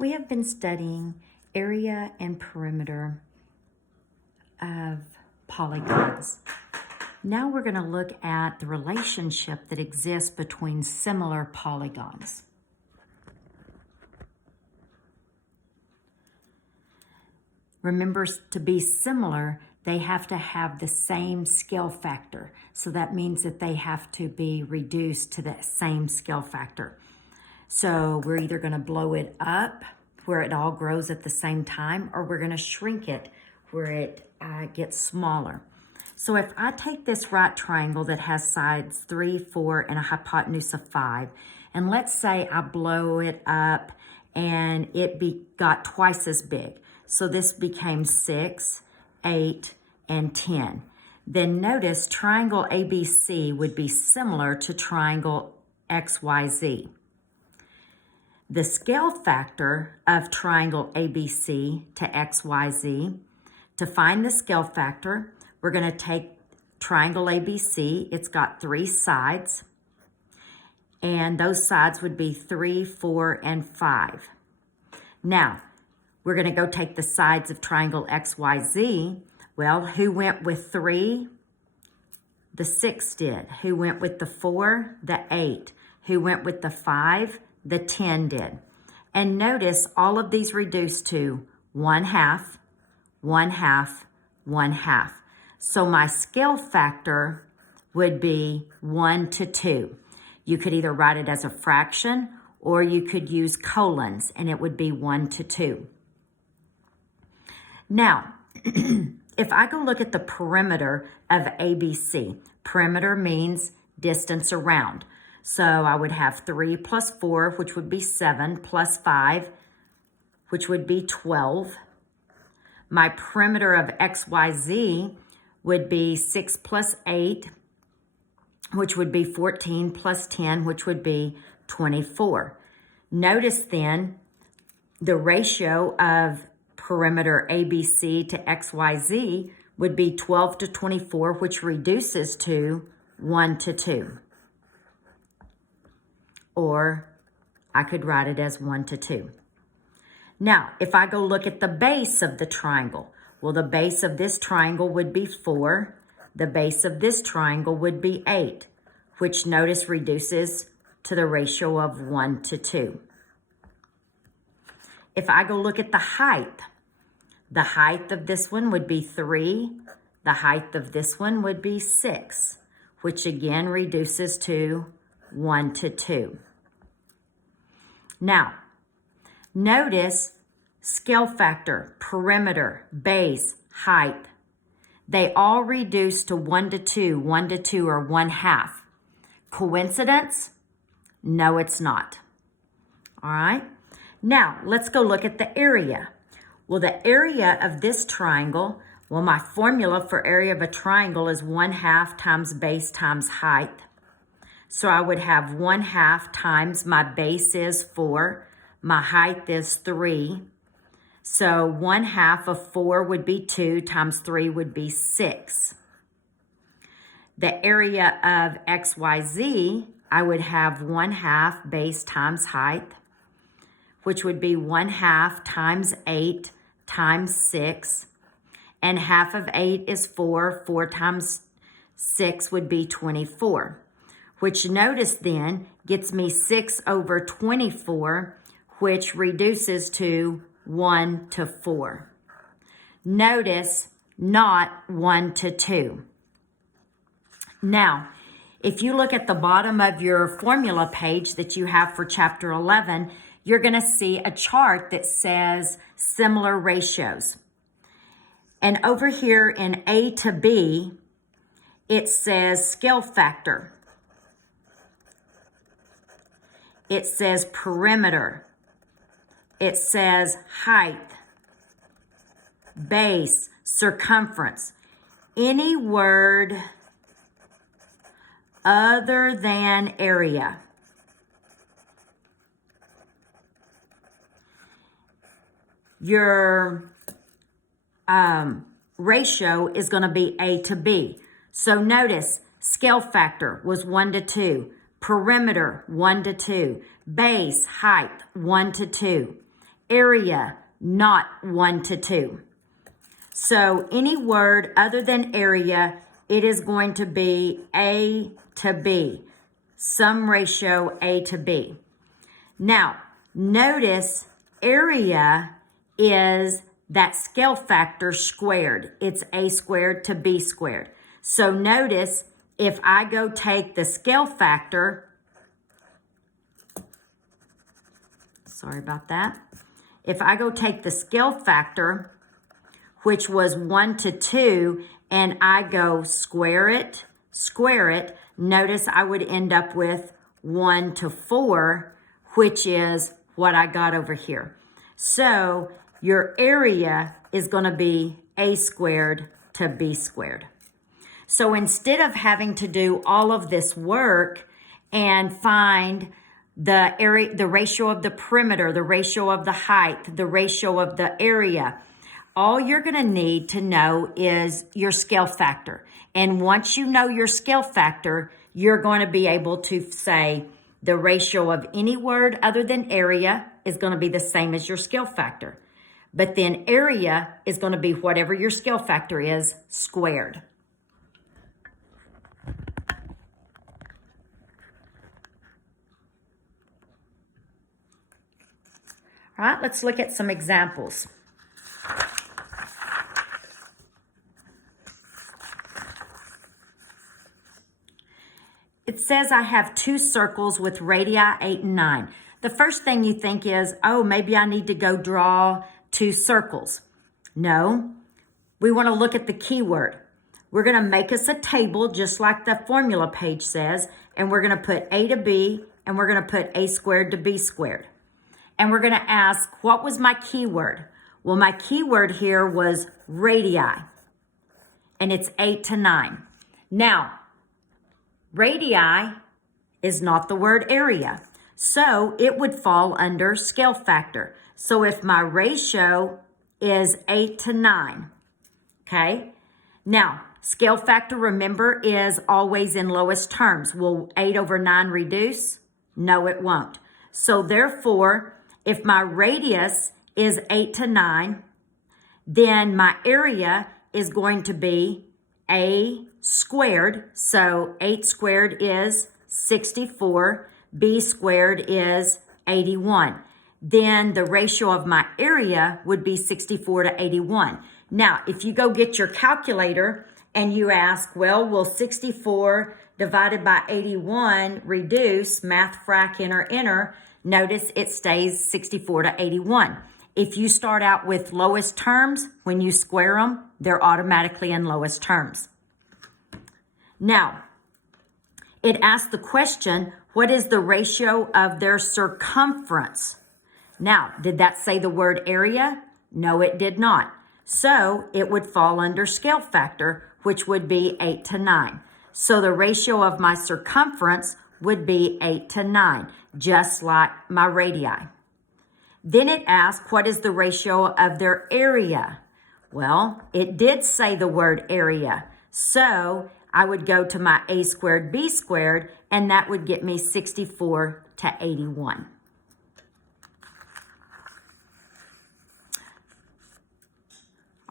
We have been studying area and perimeter of polygons. Now we're going to look at the relationship that exists between similar polygons. Remember, to be similar, they have to have the same scale factor. So that means that they have to be reduced to the same scale factor. So we're either going to blow it up where it all grows at the same time, or we're going to shrink it where it gets smaller. So if I take this right triangle that has sides 3, 4, and a hypotenuse of 5, and let's say I blow it up and it got twice as big. So this became 6, 8, and 10. Then notice triangle ABC would be similar to triangle XYZ. The scale factor of triangle ABC to XYZ, to find the scale factor, we're going to take triangle ABC. It's got 3 sides, and those sides would be 3, 4, and 5. Now, we're going to go take the sides of triangle XYZ. Well, who went with 3? The 6 did. Who went with the 4? The 8. Who went with the 5? The 10 did. And notice all of these reduced to 1/2, 1/2, 1/2. So my scale factor would be 1 to 2. You could either write it as a fraction or you could use colons and it would be 1 to 2. Now, if I go look at the perimeter of ABC, perimeter means distance around. So I would have 3 plus 4, which would be 7, plus 5, which would be 12. My perimeter of XYZ would be 6 plus 8, which would be 14, plus 10, which would be 24. Notice then the ratio of perimeter ABC to XYZ would be 12 to 24, which reduces to 1 to 2. Or I could write it as 1 to 2. Now, if I go look at the base of the triangle, well, the base of this triangle would be 4. The base of this triangle would be 8, which notice reduces to the ratio of 1 to 2. If I go look at the height of this one would be 3. The height of this one would be 6, which again reduces to 1 to 2. Now, notice scale factor, perimeter, base, height. They all reduce to 1 to 2, 1 to 2, or 1/2. Coincidence? No, it's not. All right. Now, let's go look at the area. Well, the area of this triangle, well, my formula for area of a triangle is 1/2 times base times height. So I would have 1/2 times my base is 4, my height is 3. So 1/2 of 4 would be 2 times 3 would be 6. The area of XYZ, I would have 1/2 base times height, which would be 1/2 times 8 times 6. And half of 8 is 4. 4 times 6 would be 24. Which notice then gets me 6 over 24, which reduces to 1 to 4. Notice not 1 to 2. Now, if you look at the bottom of your formula page that you have for chapter 11, you're going to see a chart that says similar ratios. And over here in A to B, it says scale factor. It says perimeter. It says height, base, circumference. Any word other than area. Your ratio is going to be A to B. So notice scale factor was 1 to 2. Perimeter, 1 to 2. Base, height, 1 to 2. area, not 1 to 2. So any word other than area, it is going to be A to B, some ratio A to B. Now, notice area is that scale factor squared. It's A squared to B squared. So notice if I go take the scale factor, sorry about that. If I go take the scale factor, which was 1 to 2, and I go square it, notice I would end up with 1 to 4, which is what I got over here. So your area is going to be A squared to B squared. So instead of having to do all of this work and find the area, the ratio of the perimeter, the ratio of the height, the ratio of the area, all you're going to need to know is your scale factor. And once you know your scale factor, you're going to be able to say the ratio of any word other than area is going to be the same as your scale factor. But then area is going to be whatever your scale factor is squared. All right, let's look at some examples. It says I have 2 circles with radii 8 and 9. The first thing you think is, oh, maybe I need to go draw 2 circles. No, we want to look at the keyword. We're going to make us a table just like the formula page says, and we're going to put A to B, and we're going to put A squared to B squared. And we're going to ask, what was my keyword? Well, my keyword here was radii, and it's 8 to 9. Now, radii is not the word area, so it would fall under scale factor. So if my ratio is 8 to 9, okay? Now, scale factor, remember, is always in lowest terms. Will 8 over 9 reduce? No, it won't. So therefore, if my radius is 8 to 9, then my area is going to be A squared. So 8 squared is 64. B squared is 81. Then the ratio of my area would be 64 to 81. Now, if you go get your calculator and you ask, well, will 64 divided by 81 reduce? Math frac enter. Notice it stays 64 to 81. If you start out with lowest terms, when you square them, they're automatically in lowest terms. Now, it asks the question, what is the ratio of their circumference? Now, did that say the word area? No, it did not. So it would fall under scale factor, which would be 8 to 9. So the ratio of my circumference would be 8 to 9, just like my radii. Then it asks, what is the ratio of their area? Well, it did say the word area. So I would go to my A squared, B squared, and that would get me 64 to 81.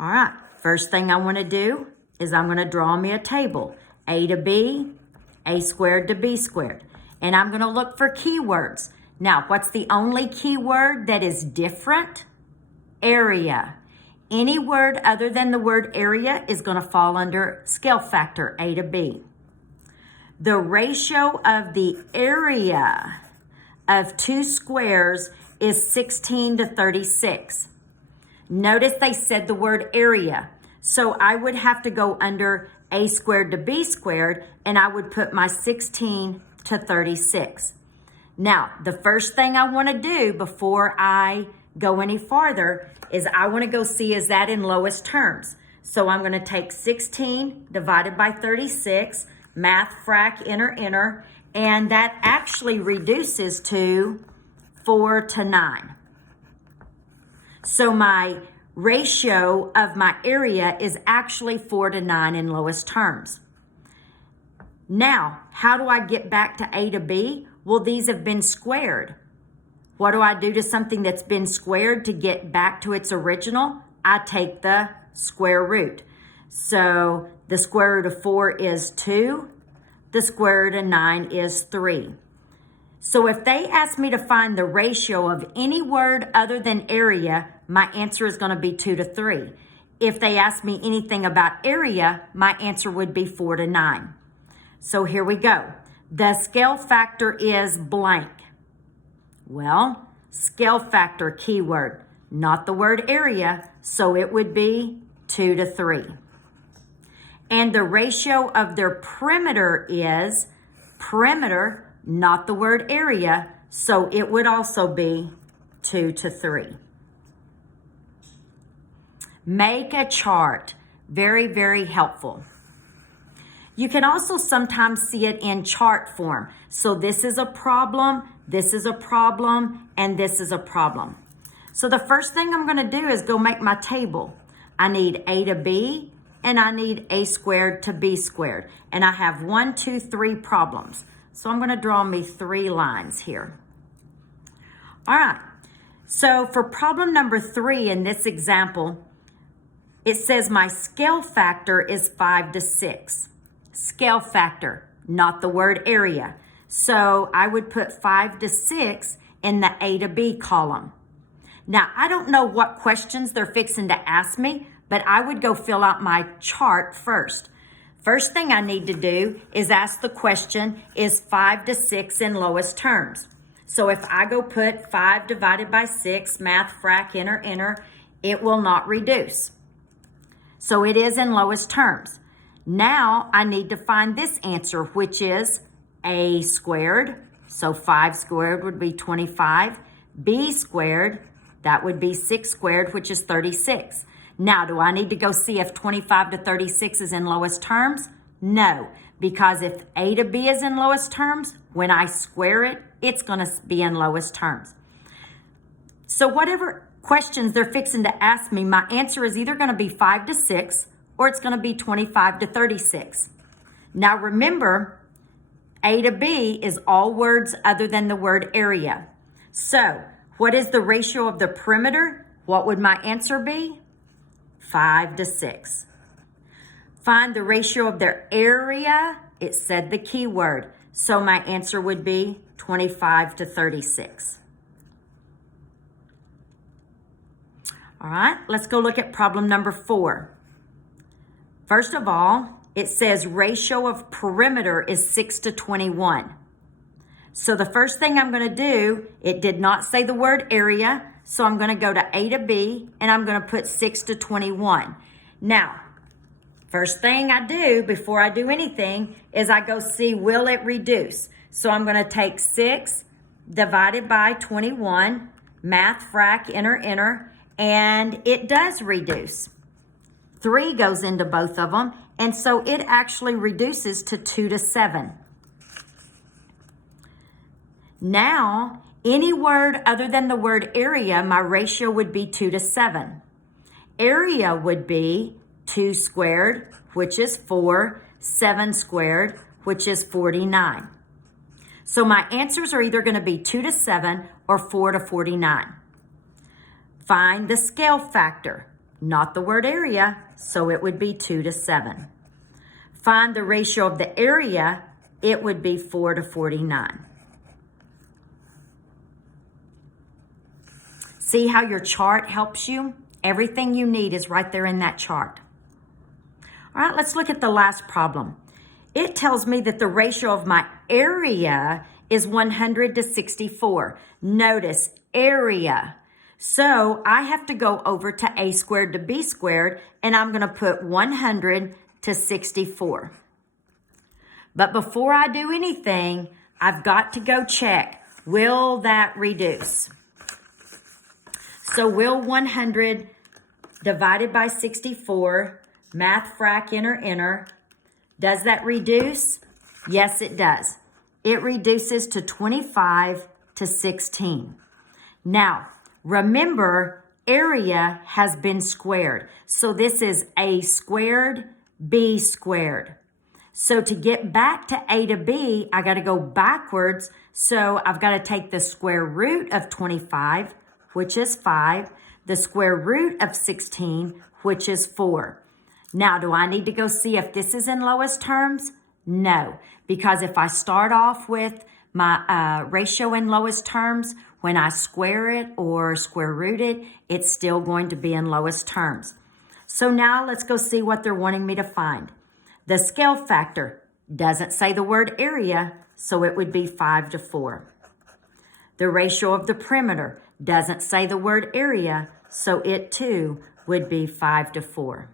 All right, first thing I want to do is I'm going to draw me a table. A to B, A squared to B squared. And I'm going to look for keywords. Now, what's the only keyword that is different? Area. Any word other than the word area is going to fall under scale factor, A to B. The ratio of the area of 2 squares is 16 to 36. Notice they said the word area. So I would have to go under A squared to B squared, and I would put my 16 to 36. Now, the first thing I want to do before I go any farther is I want to go see, is that in lowest terms? So I'm going to take 16 divided by 36, math frac enter, and that actually reduces to 4 to 9. So my ratio of my area is actually 4 to 9 in lowest terms. Now, how do I get back to A to B? Well, these have been squared. What do I do to something that's been squared to get back to its original? I take the square root. So the square root of 4 is 2. The square root of 9 is 3. So if they ask me to find the ratio of any word other than area, my answer is going to be 2 to 3. If they ask me anything about area, my answer would be 4 to 9. So here we go. The scale factor is blank. Well, scale factor keyword, not the word area, so it would be 2 to 3. And the ratio of their perimeter is perimeter, not the word area, so it would also be 2 to 3. Make a chart. Very, very helpful. You can also sometimes see it in chart form. So this is a problem, this is a problem, and this is a problem. So the first thing I'm going to do is go make my table. I need a to b, and I need a squared to b squared. And I have 1, 2, 3 problems. So I'm going to draw me 3 lines here. All right. So for problem number 3 in this example, it says my scale factor is 5 to 6. Scale factor, not the word area. So I would put 5 to 6 in the A to B column. Now, I don't know what questions they're fixing to ask me, but I would go fill out my chart first. First thing I need to do is ask the question, is 5 to 6 in lowest terms? So if I go put 5 divided by 6, math, frac, enter, it will not reduce. So it is in lowest terms. Now I need to find this answer, which is a squared. So 5 squared would be 25. B squared, that would be 6 squared, which is 36. Now, do I need to go see if 25 to 36 is in lowest terms? No, because if A to B is in lowest terms, when I square it, it's going to be in lowest terms. So whatever questions they're fixing to ask me, my answer is either going to be 5 to 6 or it's going to be 25 to 36. Now remember, A to B is all words other than the word area. So what is the ratio of the perimeter? What would my answer be? 5 to 6. Find the ratio of their area. It said the key word. So my answer would be 25 to 36. All right, let's go look at problem number 4. First of all, it says ratio of perimeter is 6 to 21. So the first thing I'm going to do, it did not say the word area, so I'm going to go to A to B, and I'm going to put 6 to 21. Now, first thing I do before I do anything is I go see, will it reduce? So I'm going to take 6 divided by 21, math, frac, enter, and it does reduce. 3 goes into both of them, and so it actually reduces to 2 to 7. Now, any word other than the word area, my ratio would be 2 to 7. Area would be 2 squared, which is 4, 7 squared, which is 49. So my answers are either going to be 2 to 7 or 4 to 49. Find the scale factor, not the word area, so it would be 2 to 7. Find the ratio of the area, it would be 4 to 49. See how your chart helps you? Everything you need is right there in that chart. All right, let's look at the last problem. It tells me that the ratio of my area is 100 to 64. Notice, area. So I have to go over to A squared to B squared, and I'm going to put 100 to 64. But before I do anything, I've got to go check, will that reduce? So will 100 divided by 64, math, frac, enter, does that reduce? Yes, it does. It reduces to 25 to 16. Now, remember, area has been squared. So this is A squared, B squared. So to get back to A to B, I got to go backwards. So I've got to take the square root of 25, which is 5, the square root of 16, which is 4. Now, do I need to go see if this is in lowest terms? No, because if I start off with my ratio in lowest terms, when I square it or square root it, it's still going to be in lowest terms. So now let's go see what they're wanting me to find. The scale factor doesn't say the word area, so it would be 5 to 4. The ratio of the perimeter doesn't say the word area, so it too would be 5 to 4.